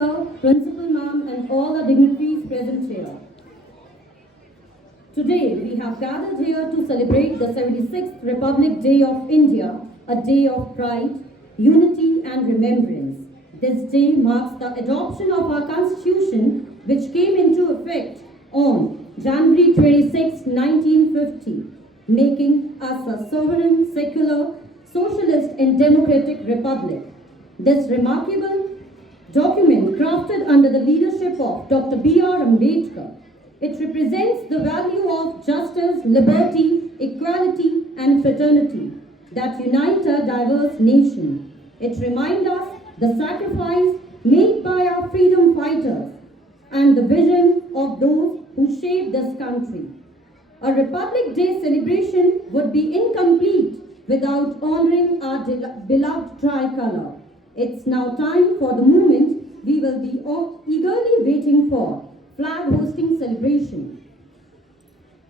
Principal Ma'am, and all the dignitaries present here. Today, we have gathered here to celebrate the 76th Republic Day of India, a day of pride, unity, and remembrance. This day marks the adoption of our Constitution, which came into effect on January 26, 1950, making us a sovereign, secular, socialist, and democratic republic. This remarkable document crafted under the leadership of Dr. B.R. Ambedkar. It represents the value of justice, liberty, equality, and fraternity that unite a diverse nation. It reminds us the sacrifice made by our freedom fighters and the vision of those who shaped this country. A Republic Day celebration would be incomplete without honoring our beloved tricolor. It's now time for the moment we will be eagerly waiting for, flag hosting celebration.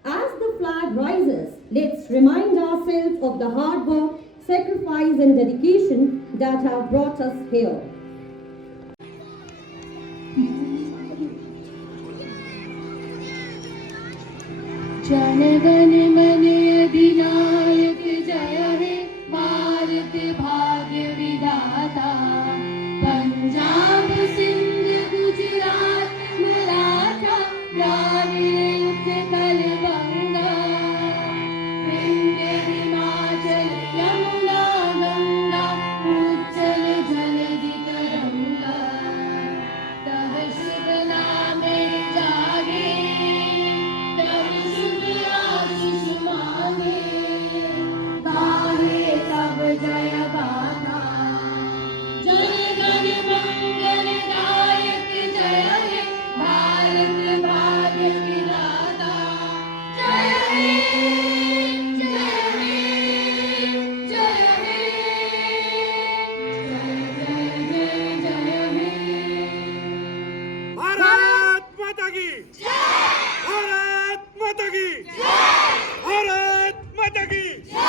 As the flag rises, let's remind ourselves of the hard work, sacrifice and dedication that have brought us here. जनगण मन अधिनायक जय हे भारत भाग्य विधाता पंजाब सिंध गुजरात मराठा द्राविड़ उत्कल गंगा विंध्य हिमाचल यमुना गंगा उच्चल जलधि तरंगा तव शुभ नामे जागे जय गाना जय गण मंगल दायक जय हे भारत भाग्य विधाता जय हे जय हे जय हे जय जय जय हे भारत माता की जय भारत माता की जय भारत माता की जय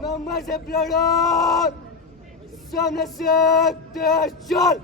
Nummer separados son aceptación.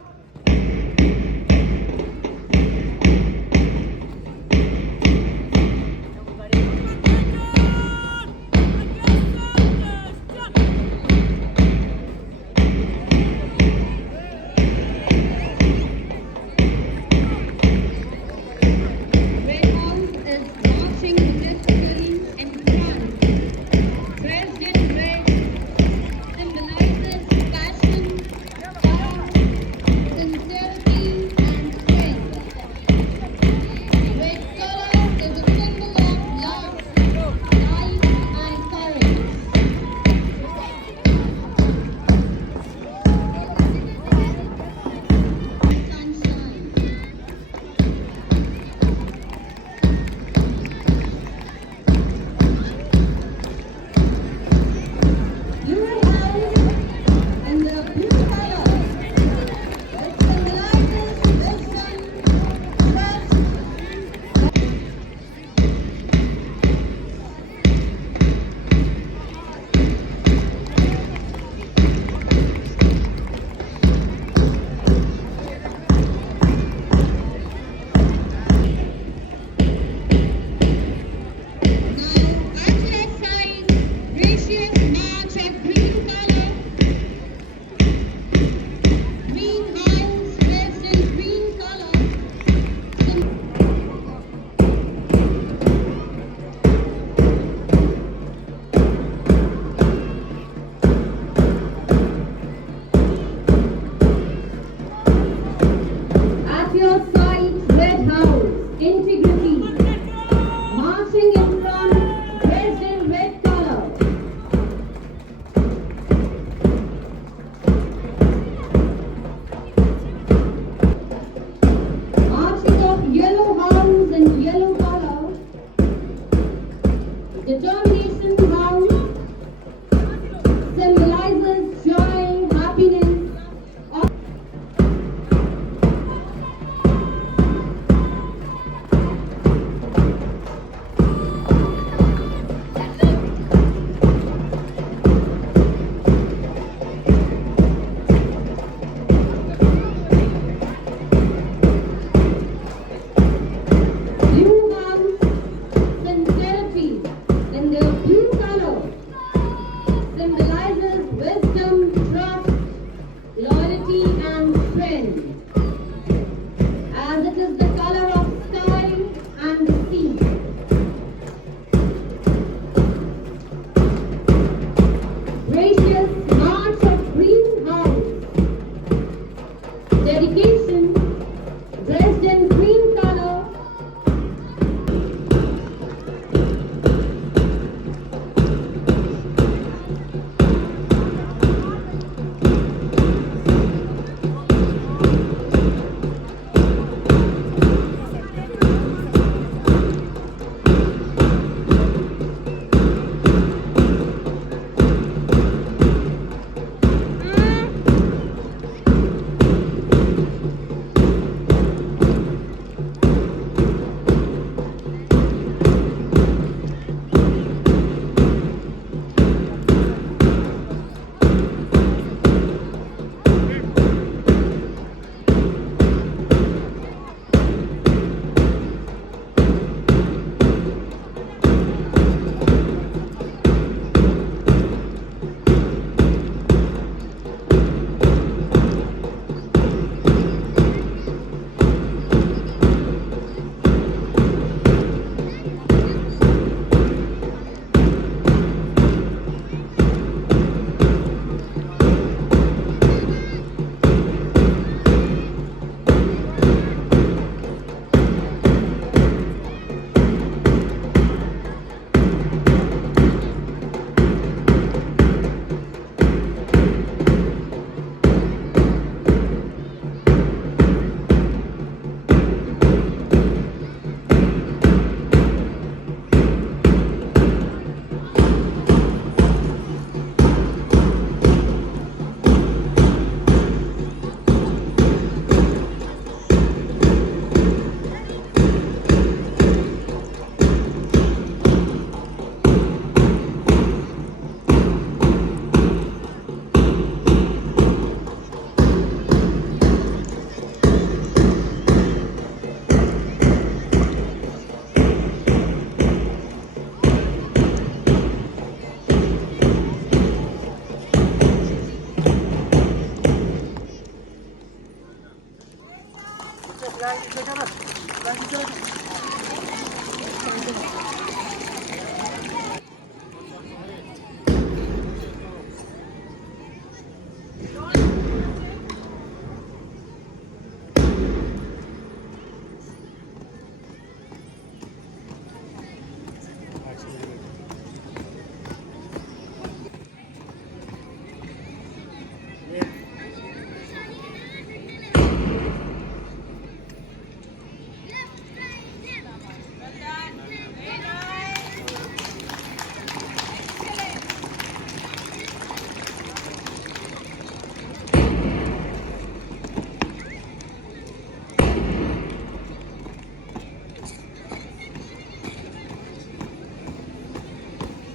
Determination house symbolizes joy, happiness,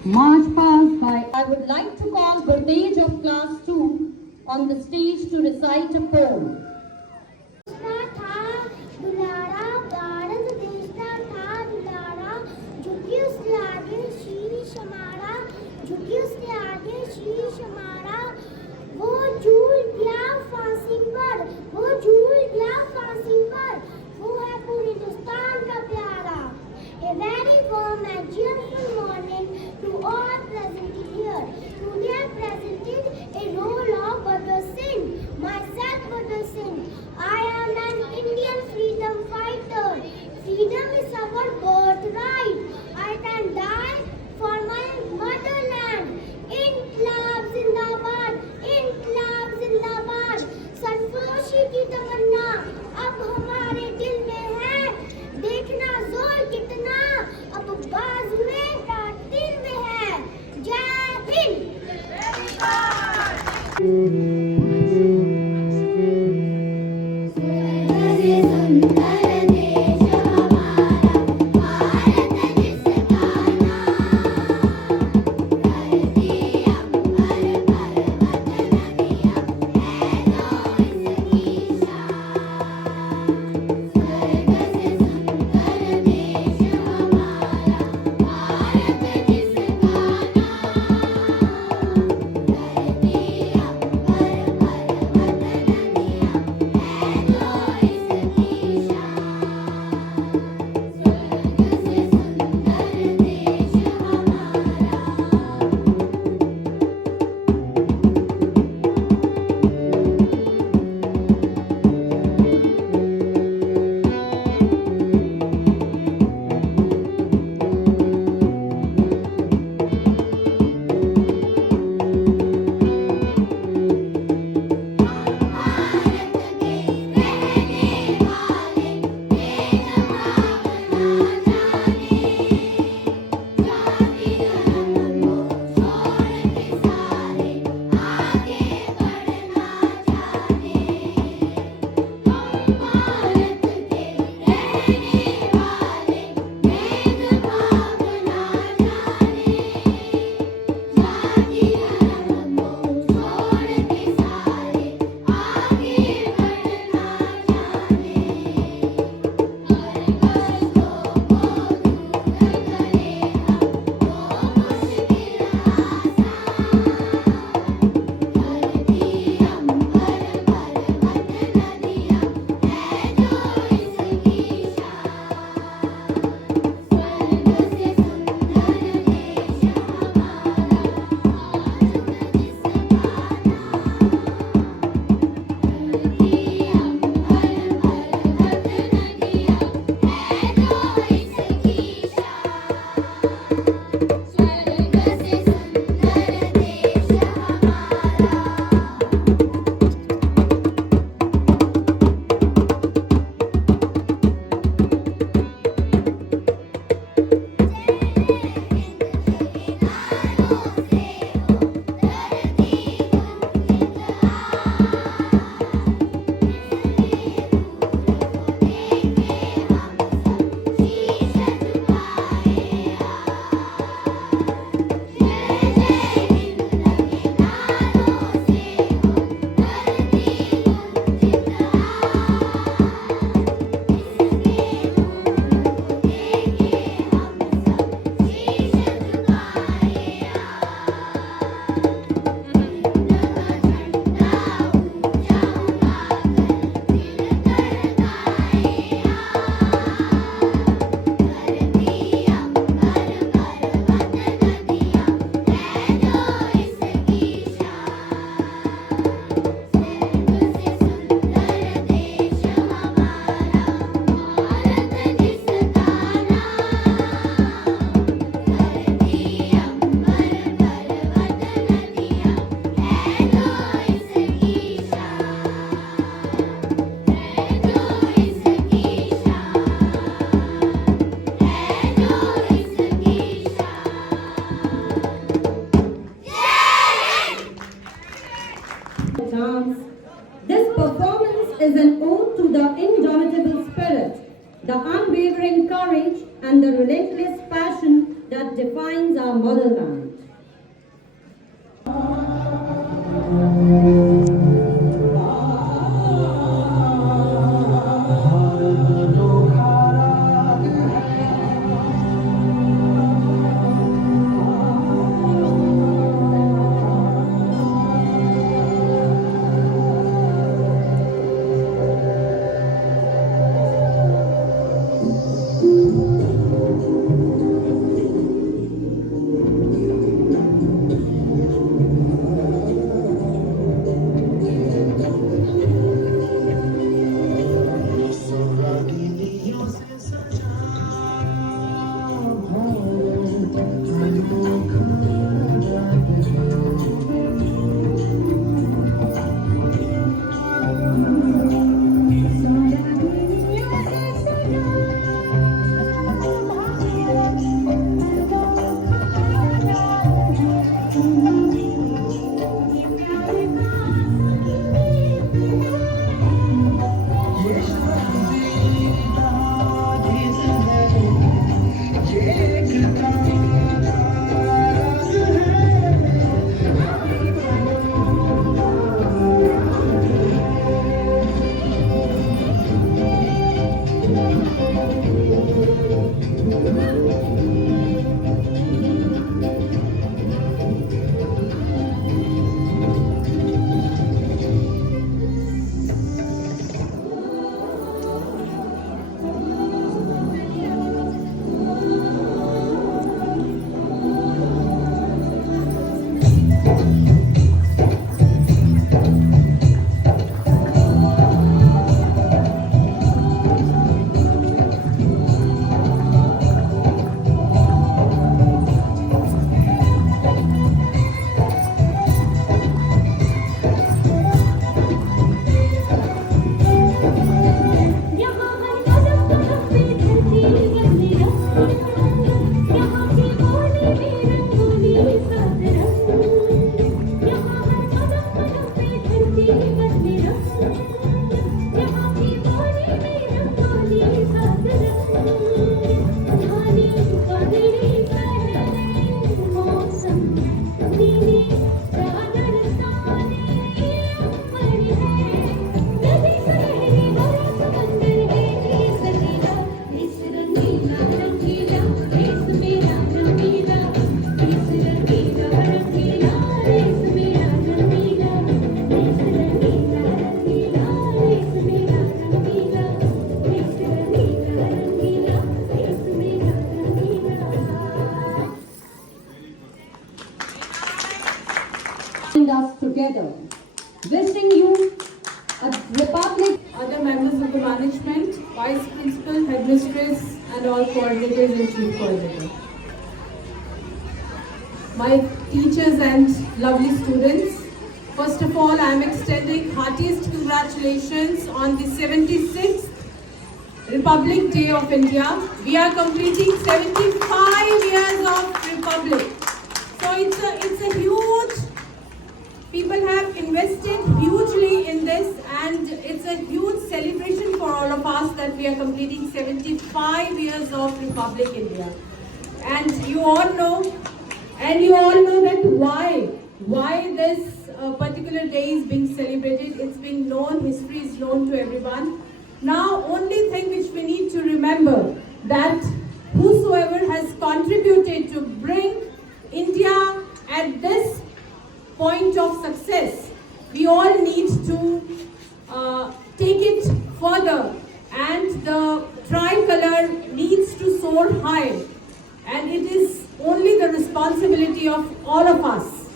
March past by. I would like to call Gurdej of class 2 on the stage to recite a poem. था दुलारा भारत देश का था दुलारा झुकी उसके आगे शीश हमारा झुकी उसके आगे शीश हमारा वो झूल गया फांसी पर वो झूल गया फांसी पर वो है पूरे हिंदुस्तान का प्यारा A very warm and cheerful morning to all present here. Today I presented a role of Bhagat Singh. Myself Bhagat Singh. I am an Indian freedom fighter. Freedom is our birthright. I can die for my motherland. Inqilab Zindabad, Inqilab Zindabad. सरफरोशी की तमन्ना अब हमारे दिल में है. देखना जोर कितना अब बाजुए का दिल में है. जय हिंद. सुंदर देश हमारा Bharat the unwavering courage and the relentless passion that defines our motherland. Us together. Wishing you a Republic. Other members of the management, vice principal, headmistress, and all coordinators and chief coordinator. My teachers and lovely students, first of all, I am extending heartiest congratulations on the 76th Republic Day of India. We are completing 75 years of Republic. So it's a huge. People have invested hugely in this, and it's a huge celebration for all of us that we are completing 75 years of Republic India. And you all know that why this particular day is being celebrated. It's been known, history is known to everyone. Now, only thing which we need to remember that whosoever has contributed to bring India at this point of success, we all need to take it further, and the tricolor needs to soar high, and it is only the responsibility of all of us,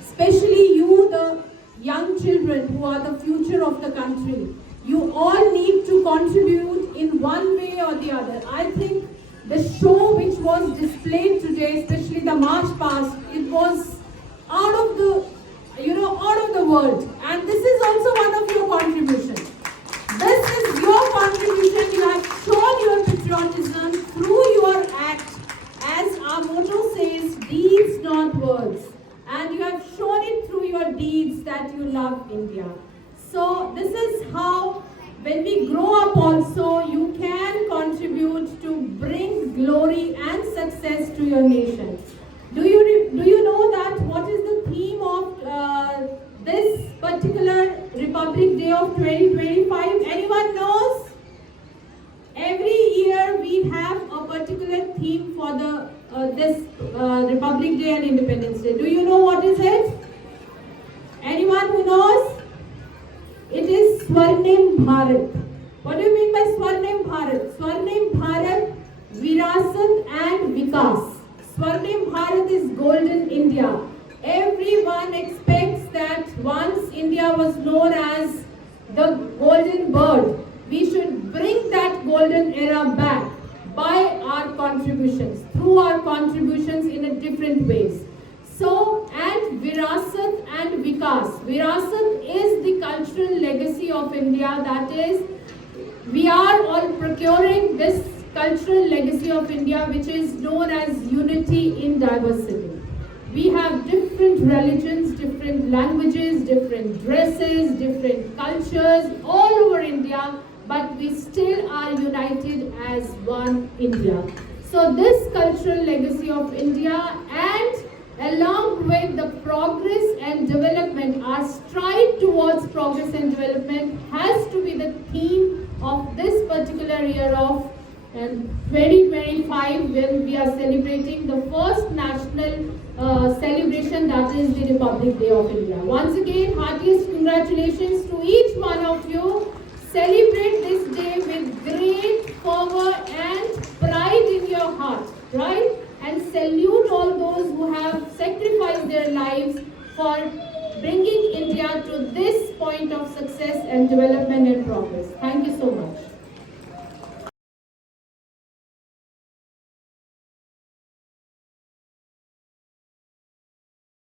especially you, the young children who are the future of the country. You all need to contribute in one way or the other. I think the show which was displayed today, especially the march past, it was out of the world, and this is also one of your contributions. This is your contribution. You have shown your patriotism through your act, as our motto says, deeds not words, and you have shown it through your deeds that you love India. So this is how, when we grow up also, you can glory and success to your nation. Do you know that what is the theme of this particular Republic Day of 2025? Anyone knows? Every year we have a particular theme for the this Republic Day and Independence Day. Do you know what is it? Anyone who knows? It is Swarnim Bharat. What do you mean by Swarnim Bharat? Swarnim Bharat, Virasat and Vikas. Swarnim Bharat is golden India. Everyone expects that once India was known as the golden bird, we should bring that golden era back by our contributions, through our contributions in a different ways. So, and Virasat and Vikas. Virasat is the cultural legacy of India, that is, we are all procuring this cultural legacy of India, which is known as unity in diversity. We have different religions, different languages, different dresses, different cultures all over India, but we still are united as one India. So this cultural legacy of India, and along with the progress and development, our stride towards progress and development has to be the theme of this particular year of 2025, when we are celebrating the first national celebration, that is the Republic Day of India. Once again, heartiest congratulations to each one of you. Celebrate this day with great fervor and pride in your heart, right? And salute all those who have sacrificed their lives for bringing India to this point of success and development and progress. Thank you so much.